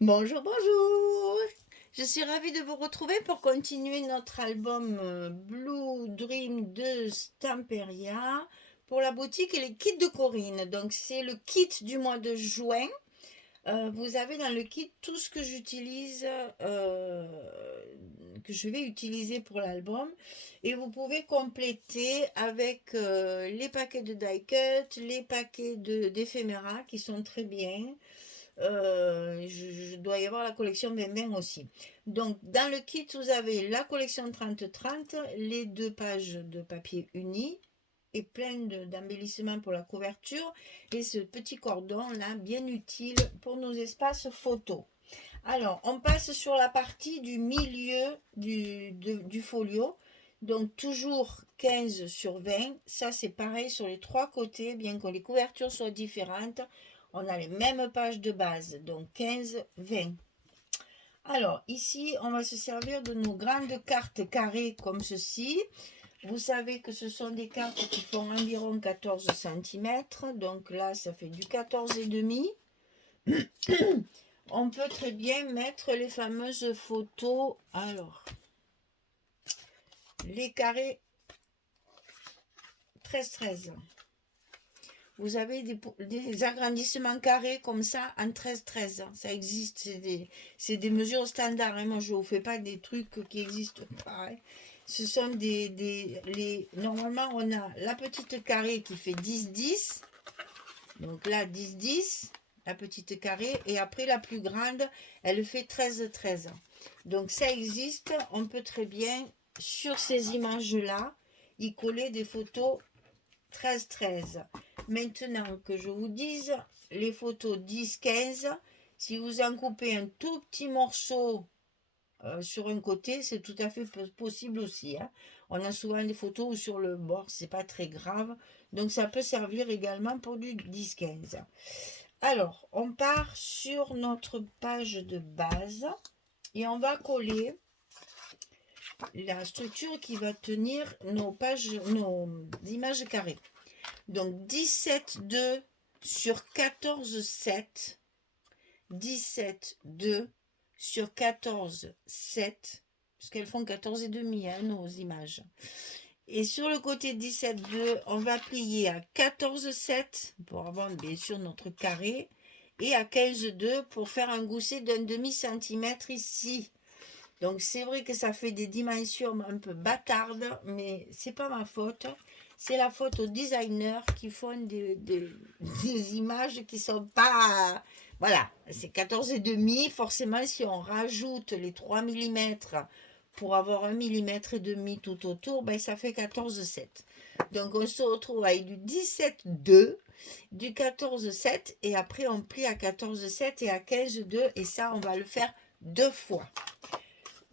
Bonjour, bonjour. Je suis ravie de vous retrouver pour continuer notre album Blue Dream de Stamperia pour la boutique et les kits de Corinne. Donc c'est le kit du mois de juin. Vous avez dans le kit tout ce que j'utilise, que je vais utiliser pour l'album. Et vous pouvez compléter avec les paquets de die cut, les paquets d'éphéméra qui sont très bien. Je dois y avoir la collection Bembem aussi. Donc, dans le kit, vous avez la collection 30-30, les 2 pages de papier uni et plein d'embellissements pour la couverture et ce petit cordon là, bien utile pour nos espaces photos. Alors, on passe sur la partie du milieu du folio. Donc, toujours 15 sur 20. Ça, c'est pareil sur les 3 côtés, bien que les couvertures soient différentes. On a les mêmes pages de base, donc 15, 20. Alors, ici, on va se servir de nos grandes cartes carrées comme ceci. Vous savez que ce sont des cartes qui font environ 14 cm. Donc là, ça fait du 14,5. On peut très bien mettre les fameuses photos. Alors, les carrés 13-13. Vous avez des agrandissements carrés comme ça en 13-13. Ça existe, c'est des mesures standards. Hein. Moi, je ne vous fais pas des trucs qui existent pas. Hein. Ce sont normalement, on a la petite carrée qui fait 10-10. Donc là, 10-10, la petite carrée. Et après, la plus grande, elle fait 13-13. Donc ça existe. On peut très bien, sur ces images-là, y coller des photos 13-13. Maintenant que je vous dise, les photos 10-15, si vous en coupez un tout petit morceau sur un côté, c'est tout à fait possible aussi. Hein. On a souvent des photos où sur le bord, c'est pas très grave. Donc ça peut servir également pour du 10-15. Alors, on part sur notre page de base et on va coller la structure qui va tenir nos images carrées. Donc 17,2 sur 14,7. 17,2 sur 14,7. Parce qu'elles font 14,5 hein, nos images. Et sur le côté 17,2, on va plier à 14,7 pour avoir bien sûr notre carré. Et à 15,2 pour faire un gousset d'un demi-centimètre ici. Donc c'est vrai que ça fait des dimensions un peu bâtardes, mais c'est pas ma faute. C'est la faute aux designers qui font des images qui sont pas... Voilà, c'est 14,5. Forcément, si on rajoute les 3 mm pour avoir 1,5 mm tout autour, ben ça fait 14,7. Donc on se retrouve avec du 17,2, du 14,7 et après on plie à 14,7 et à 15,2 et ça on va le faire 2 fois.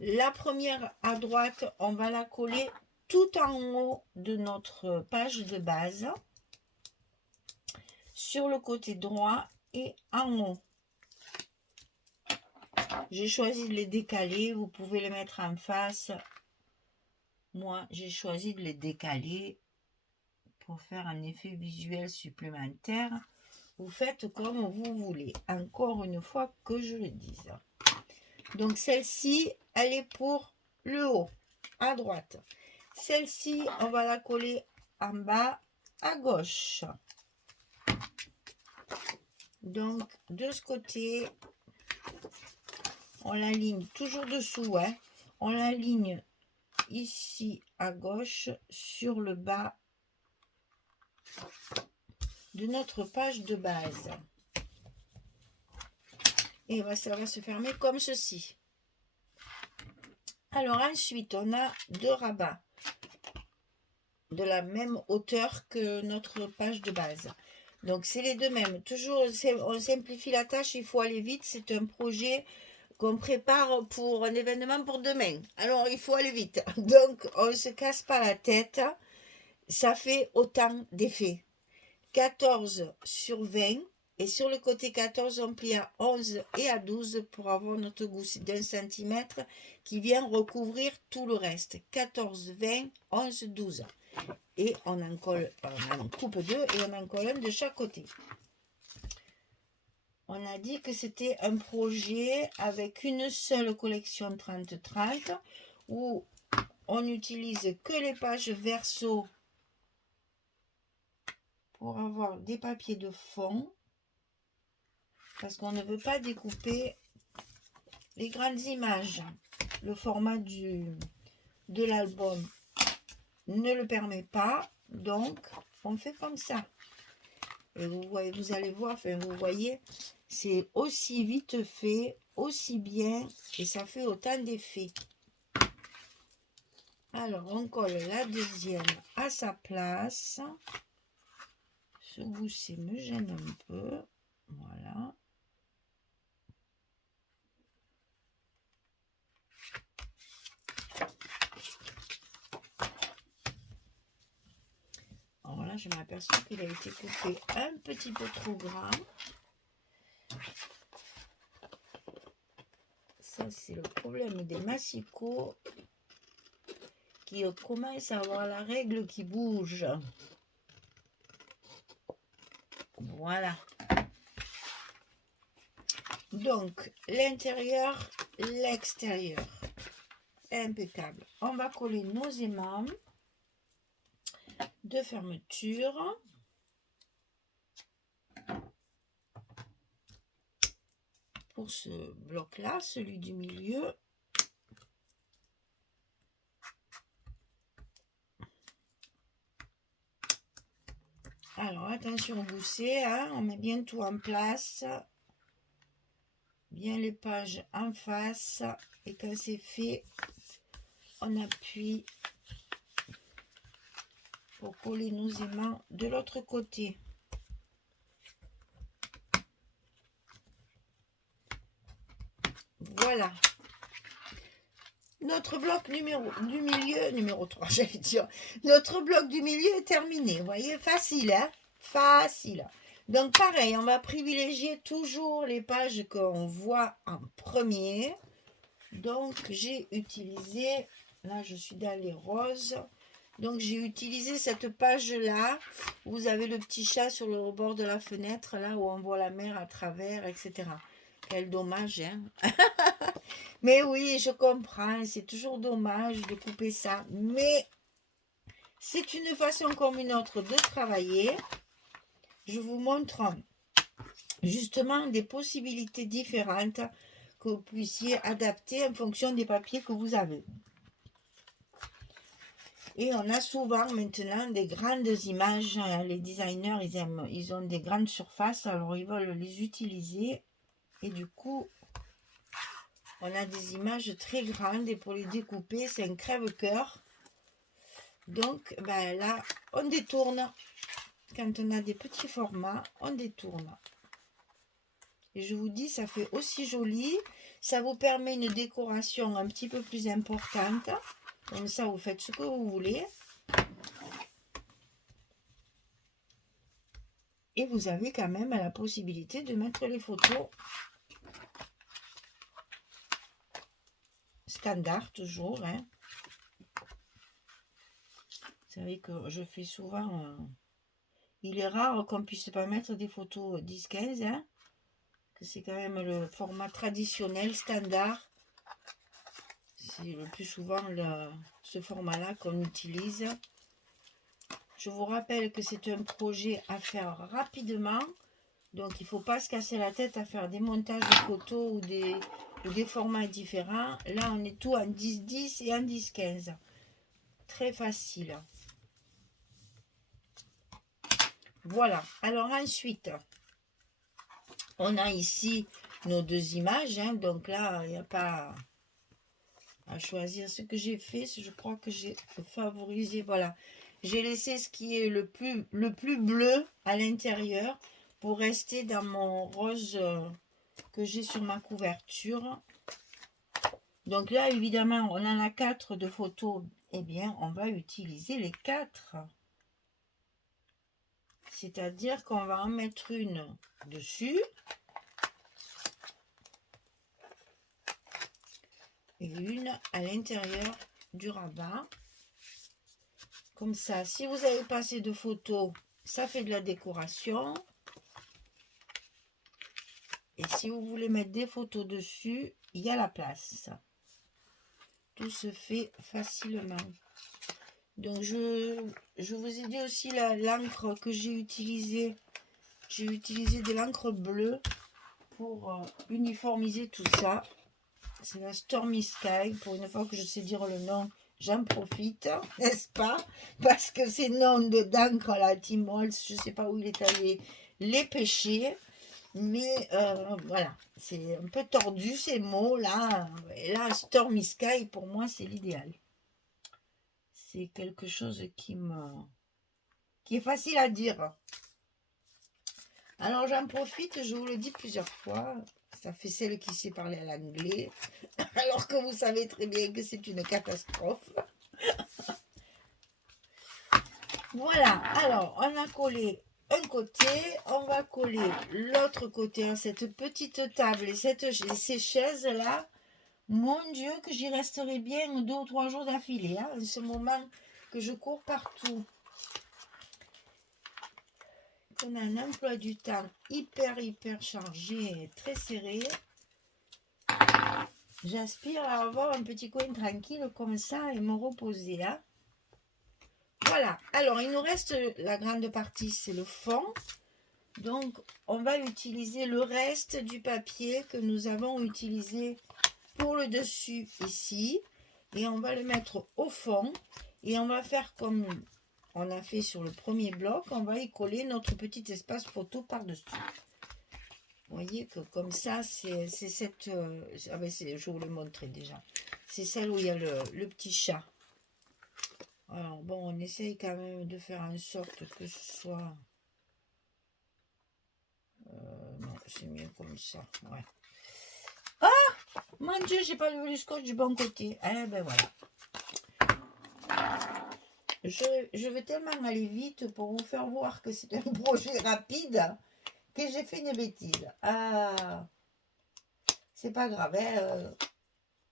La première à droite, on va la coller tout en haut de notre page de base, sur le côté droit et en haut. J'ai choisi de les décaler, vous pouvez les mettre en face. Moi, j'ai choisi de les décaler pour faire un effet visuel supplémentaire. Vous faites comme vous voulez, encore une fois que je le dise. Donc celle-ci, elle est pour le haut, à droite. Celle-ci, on va la coller en bas à gauche. Donc, de ce côté, on l'aligne toujours dessous. Hein. On l'aligne ici à gauche sur le bas de notre page de base. Et ça va se fermer comme ceci. Alors ensuite, on a 2 rabats de la même hauteur que notre page de base. Donc c'est les deux mêmes. Toujours, on simplifie la tâche, il faut aller vite. C'est un projet qu'on prépare pour un événement pour demain. Alors il faut aller vite. Donc on ne se casse pas la tête. Ça fait autant d'effets. 14 sur 20. Et sur le côté 14, on plie à 11 et à 12 pour avoir notre gousset d'1 cm qui vient recouvrir tout le reste. 14, 20, 11, 12. Et on en coupe 2 et on en colle un de chaque côté. On a dit que c'était un projet avec une seule collection 30-30 où on n'utilise que les pages verso pour avoir des papiers de fond parce qu'on ne veut pas découper les grandes images. Le format de l'album ne le permet pas, donc on fait comme ça. Et vous allez voir, enfin vous voyez, c'est aussi vite fait, aussi bien, et ça fait autant d'effets. Alors on colle la deuxième à sa place. Ce gousset me gêne un peu, voilà. Alors là, je m'aperçois qu'il a été coupé un petit peu trop grand. Ça, c'est le problème des massicots qui commencent à avoir la règle qui bouge. Voilà. Donc, l'intérieur, l'extérieur. Impeccable. On va coller nos aimants de fermeture. Pour ce bloc-là, celui du milieu. Alors, attention au gousset, hein, on met bien tout en place. Bien les pages en face. Et quand c'est fait, on appuie pour coller nos aimants de l'autre côté. Voilà. Notre bloc du milieu, numéro 3, j'allais dire. Notre bloc du milieu est terminé. Vous voyez, facile, hein? Facile. Donc, pareil, on va privilégier toujours les pages qu'on voit en premier. Donc, j'ai utilisé, là, je suis dans les roses. Donc, j'ai utilisé cette page-là. Vous avez le petit chat sur le rebord de la fenêtre, là où on voit la mer à travers, etc. Quel dommage, hein? Mais oui, je comprends, c'est toujours dommage de couper ça. Mais c'est une façon comme une autre de travailler. Je vous montre justement des possibilités différentes que vous puissiez adapter en fonction des papiers que vous avez. Et on a souvent maintenant des grandes images. Les designers, ils ont des grandes surfaces, alors ils veulent les utiliser. Et du coup, on a des images très grandes et pour les découper, c'est un crève-cœur. Donc, ben là, on détourne. Quand on a des petits formats, on détourne. Et je vous dis, ça fait aussi joli. Ça vous permet une décoration un petit peu plus importante. Comme ça, vous faites ce que vous voulez. Et vous avez quand même la possibilité de mettre les photos standard, toujours. Hein. Vous savez que je fais souvent... il est rare qu'on puisse pas mettre des photos 10-15, hein, que c'est quand même le format traditionnel, standard. C'est le plus souvent ce format-là qu'on utilise. Je vous rappelle que c'est un projet à faire rapidement. Donc, il ne faut pas se casser la tête à faire des montages de photos ou des formats différents. Là, on est tout en 10-10 et en 10-15. Très facile. Voilà. Alors, ensuite, on a ici nos deux images. Hein. Donc là, il n'y a pas à choisir. Ce que j'ai fait, je crois que j'ai favorisé. Voilà. J'ai laissé ce qui est le plus bleu à l'intérieur pour rester dans mon rose que j'ai sur ma couverture. Donc là, évidemment, on en a 4 de photos. Eh bien, on va utiliser les 4. C'est-à-dire qu'on va en mettre une dessus. Et une à l'intérieur du rabat. Comme ça, si vous avez pas assez de photos, ça fait de la décoration. Si vous voulez mettre des photos dessus, il y a la place. Tout se fait facilement. Donc je vous ai dit aussi l'encre que j'ai utilisée. J'ai utilisé de l'encre bleue pour uniformiser tout ça. C'est la Stormy Sky. Pour une fois que je sais dire le nom, j'en profite, n'est-ce pas? Parce que ces noms d'encre là, Tim Holtz, je ne sais pas où il est allé les pêcher. Mais voilà, c'est un peu tordu ces mots là. Et là, Stormy Sky, pour moi, c'est l'idéal. C'est quelque chose qui est facile à dire. Alors j'en profite, je vous le dis plusieurs fois. Ça fait celle qui sait parler à l'anglais. Alors que vous savez très bien que c'est une catastrophe. Voilà, alors on a collé un côté, on va coller l'autre côté à cette petite table et ces chaises là. Mon Dieu, que j'y resterai bien 2 ou 3 jours d'affilée, hein, en ce moment que je cours partout. On a un emploi du temps hyper chargé et très serré. J'aspire à avoir un petit coin tranquille comme ça et me reposer. Hein. Voilà, alors il nous reste la grande partie, c'est le fond. Donc on va utiliser le reste du papier que nous avons utilisé pour le dessus ici. Et on va le mettre au fond. Et on va faire comme on a fait sur le premier bloc. On va y coller notre petit espace photo par-dessus. Vous voyez que comme ça, c'est cette... je vous le montrer déjà. C'est celle où il y a le petit chat. Alors bon, on essaye quand même de faire en sorte que ce soit... non, c'est mieux comme ça. Ouais. Ah, mon Dieu, j'ai pas levé le scotch du bon côté. Eh ben voilà. Je vais tellement aller vite pour vous faire voir que c'est un projet rapide que j'ai fait une bêtise. Ah, c'est pas grave. Hein,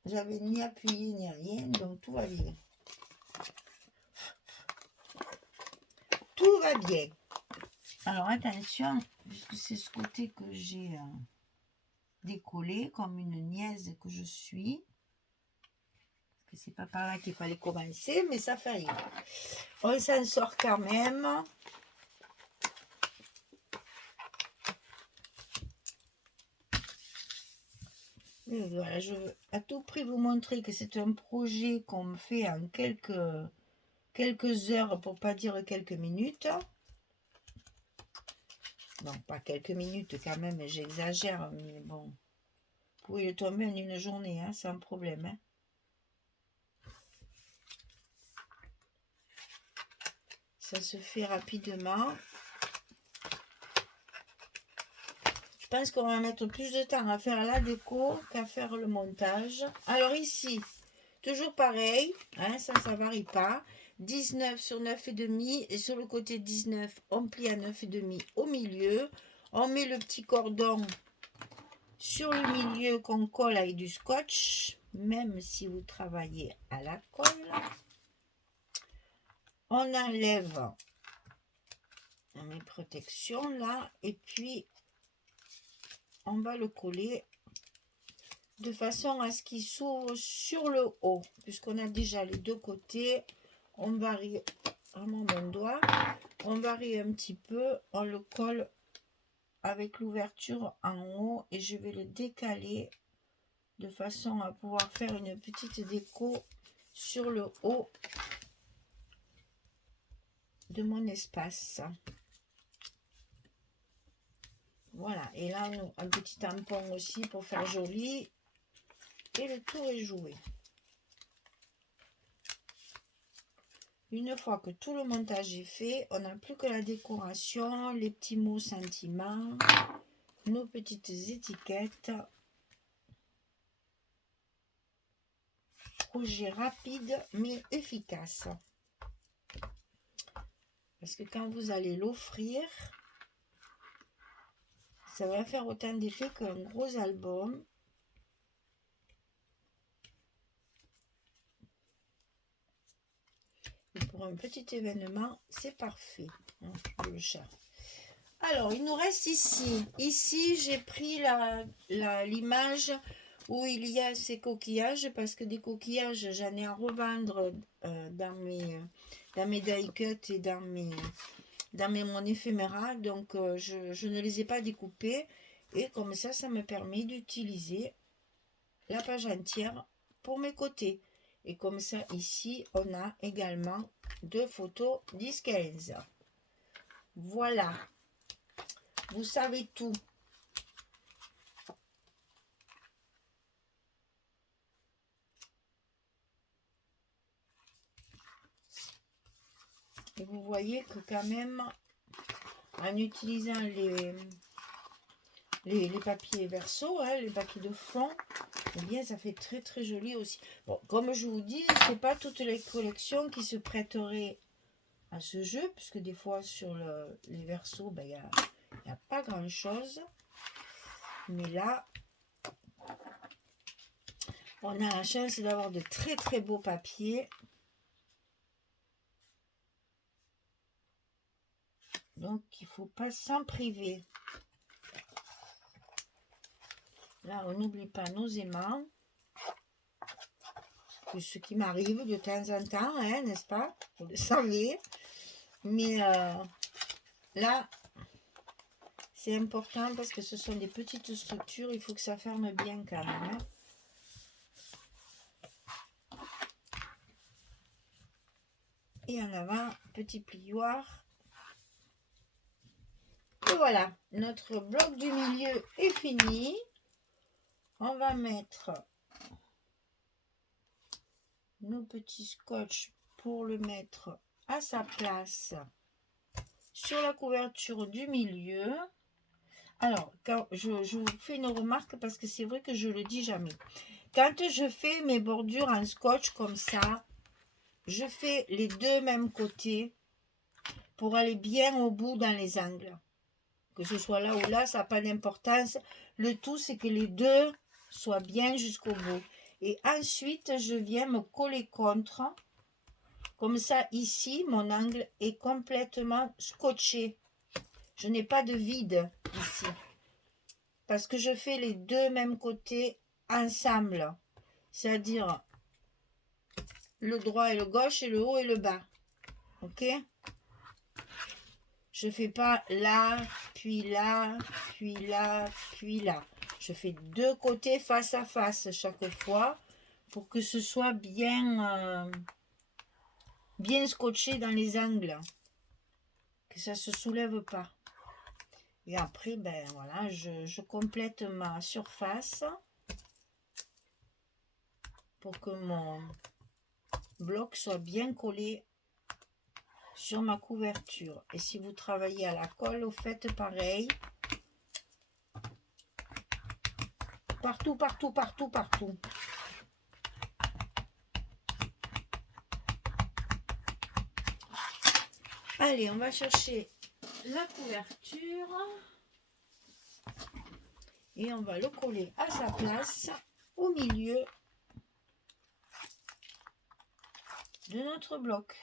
j'avais ni appuyé ni rien, donc tout va bien. Tout va bien. Alors attention, puisque c'est ce côté que j'ai décollé comme une niaise que je suis. C'est pas par là qu'il fallait commencer, mais ça fait rien. On s'en sort quand même. Et voilà, je veux à tout prix vous montrer que c'est un projet qu'on fait en quelques heures, pour pas dire quelques minutes. Non, pas quelques minutes quand même, j'exagère, mais bon. Vous pouvez le tomber en une journée, hein, sans problème. Hein. Ça se fait rapidement. Je pense qu'on va mettre plus de temps à faire la déco qu'à faire le montage. Alors ici, toujours pareil, hein, ça varie pas. 19 sur 9,5 et sur le côté 19, on plie à 9,5 au milieu. On met le petit cordon sur le milieu qu'on colle avec du scotch, même si vous travaillez à la colle. On enlève mes protections là et puis on va le coller de façon à ce qu'il s'ouvre sur le haut, puisqu'on a déjà les deux côtés. On varie vraiment mon doigt, on varie un petit peu, on le colle avec l'ouverture en haut et je vais le décaler de façon à pouvoir faire une petite déco sur le haut de mon espace. Voilà, et là un petit tampon aussi pour faire joli et le tour est joué. Une fois que tout le montage est fait, on n'a plus que la décoration, les petits mots sentiments, nos petites étiquettes. Projet rapide mais efficace. Parce que quand vous allez l'offrir, ça va faire autant d'effet qu'un gros album. Et pour un petit événement, c'est parfait. Le chat. Alors, il nous reste ici. Ici, j'ai pris l'image où il y a ces coquillages, parce que des coquillages, j'en ai à revendre dans mes die cut et dans mon éphéméra. Donc, je ne les ai pas découpés. Et comme ça me permet d'utiliser la page entière pour mes côtés. Et comme ça, ici, on a également 2 photos 10-15. Voilà. Vous savez tout. Et vous voyez que quand même, en utilisant les papiers verso, hein, les papiers de fond, eh bien ça fait très très joli aussi. Bon, comme je vous dis, c'est pas toutes les collections qui se prêteraient à ce jeu, puisque des fois sur les versos, ben, y a pas grand chose. Mais là, on a la chance d'avoir de très très beaux papiers. Donc il ne faut pas s'en priver. Là, on n'oublie pas nos aimants. C'est ce qui m'arrive de temps en temps, hein, n'est-ce pas? Vous le savez. Mais là, c'est important parce que ce sont des petites structures. Il faut que ça ferme bien quand même. Hein. Et en avant, petit plioir. Et voilà, notre bloc du milieu est fini. On va mettre nos petits scotch pour le mettre à sa place sur la couverture du milieu. Alors, quand je vous fais une remarque parce que c'est vrai que je le dis jamais. Quand je fais mes bordures en scotch comme ça, je fais les deux mêmes côtés pour aller bien au bout dans les angles. Que ce soit là ou là, ça n'a pas d'importance. Le tout, c'est que les deux soient bien jusqu'au bout. Et ensuite, je viens me coller contre. Comme ça, ici, mon angle est complètement scotché. Je n'ai pas de vide ici. Parce que je fais les deux mêmes côtés ensemble. C'est-à-dire le droit et le gauche et le haut et le bas. Ok? Je ne fais pas là, puis là, puis là, puis là. Je fais deux côtés face à face chaque fois pour que ce soit bien, bien scotché dans les angles. Que ça ne se soulève pas. Et après, ben voilà, je complète ma surface pour que mon bloc soit bien collé sur ma couverture. Et si vous travaillez à la colle, vous faites pareil. Partout, partout, partout, partout. Allez, on va chercher la couverture. Et on va le coller à sa place, au milieu de notre bloc.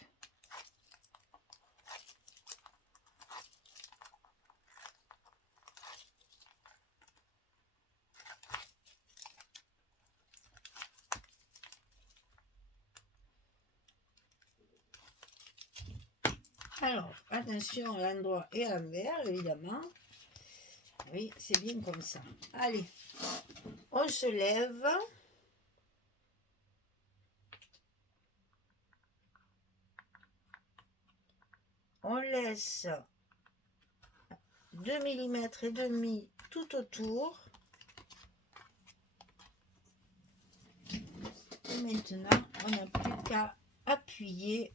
Alors, attention, à l'endroit et à l'envers, évidemment. Oui, c'est bien comme ça. Allez, on se lève. On laisse 2 mm et demi tout autour. Et maintenant, on n'a plus qu'à appuyer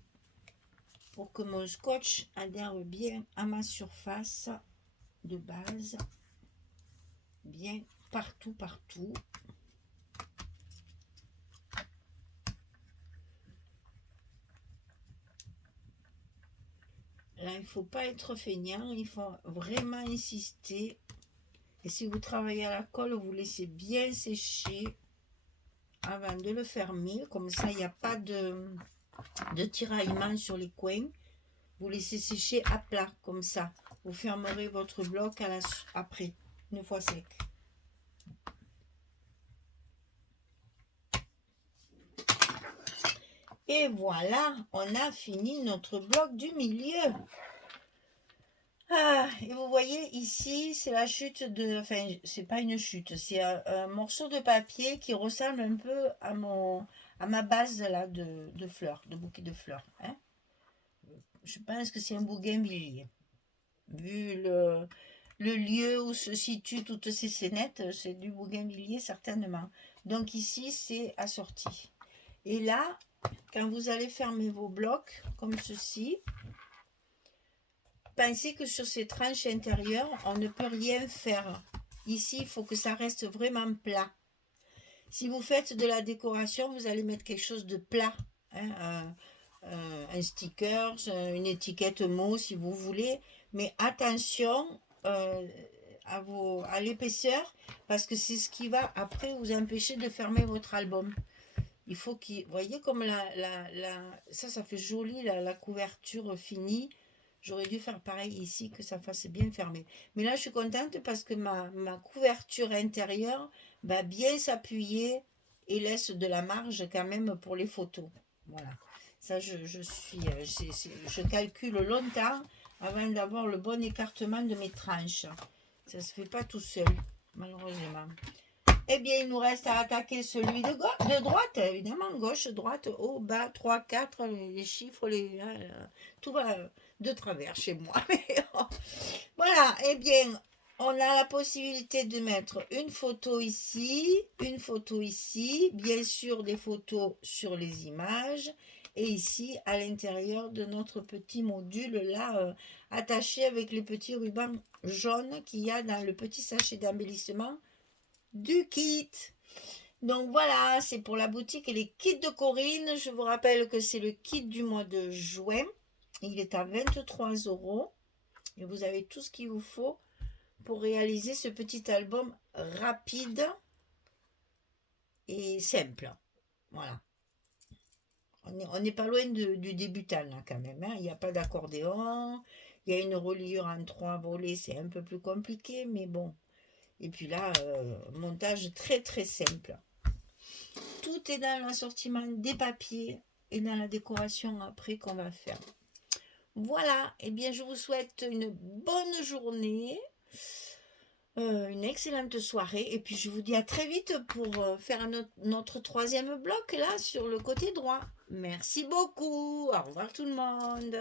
pour que mon scotch adhère bien à ma surface de base. Bien partout, partout. Là, il ne faut pas être feignant, il faut vraiment insister. Et si vous travaillez à la colle, vous laissez bien sécher avant de le fermer. Comme ça, il n'y a pas de tiraillement sur les coins. Vous laissez sécher à plat, comme ça. Vous fermerez votre bloc après, une fois sec. Et voilà, on a fini notre bloc du milieu. Ah, et vous voyez ici, c'est la chute de... Enfin, c'est pas une chute, c'est un morceau de papier qui ressemble un peu à ma base là de fleurs, de bouquet de fleurs. Hein. Je pense que c'est un bougainvillier. Vu le lieu où se situent toutes ces scénettes, c'est du bougainvillier certainement. Donc ici, c'est assorti. Et là, quand vous allez fermer vos blocs, comme ceci, pensez que sur ces tranches intérieures, on ne peut rien faire. Ici, il faut que ça reste vraiment plat. Si vous faites de la décoration, vous allez mettre quelque chose de plat. Hein, un sticker, une étiquette mot si vous voulez. Mais attention à l'épaisseur, parce que c'est ce qui va après vous empêcher de fermer votre album. Il faut qu'il... Vous voyez comme ça fait joli la couverture finie. J'aurais dû faire pareil ici, que ça fasse bien fermé. Mais là, je suis contente parce que ma couverture intérieure va bien s'appuyer et laisse de la marge quand même pour les photos. Voilà. Ça, je calcule longtemps avant d'avoir le bon écartement de mes tranches. Ça ne se fait pas tout seul, malheureusement. Eh bien, il nous reste à attaquer celui de droite, évidemment, gauche, droite, haut, bas, 3, 4, les chiffres, tout va de travers chez moi. Voilà, eh bien, on a la possibilité de mettre une photo ici, bien sûr des photos sur les images, et ici, à l'intérieur de notre petit module, là, attaché avec les petits rubans jaunes qu'il y a dans le petit sachet d'embellissement du kit. Donc voilà, c'est pour la boutique et les kits de Corinne. Je vous rappelle que c'est le kit du mois de juin. Il est à 23 € et vous avez tout ce qu'il vous faut pour réaliser ce petit album rapide et simple. Voilà. On n'est pas loin du débutant là quand même. Hein. Il n'y a pas d'accordéon. Il y a une reliure en 3 volets, c'est un peu plus compliqué, mais bon. Et puis là, montage très très simple. Tout est dans l'assortiment des papiers et dans la décoration après qu'on va faire. Voilà, et bien je vous souhaite une bonne journée, une excellente soirée, et puis je vous dis à très vite pour faire notre troisième bloc là sur le côté droit. Merci beaucoup, au revoir tout le monde.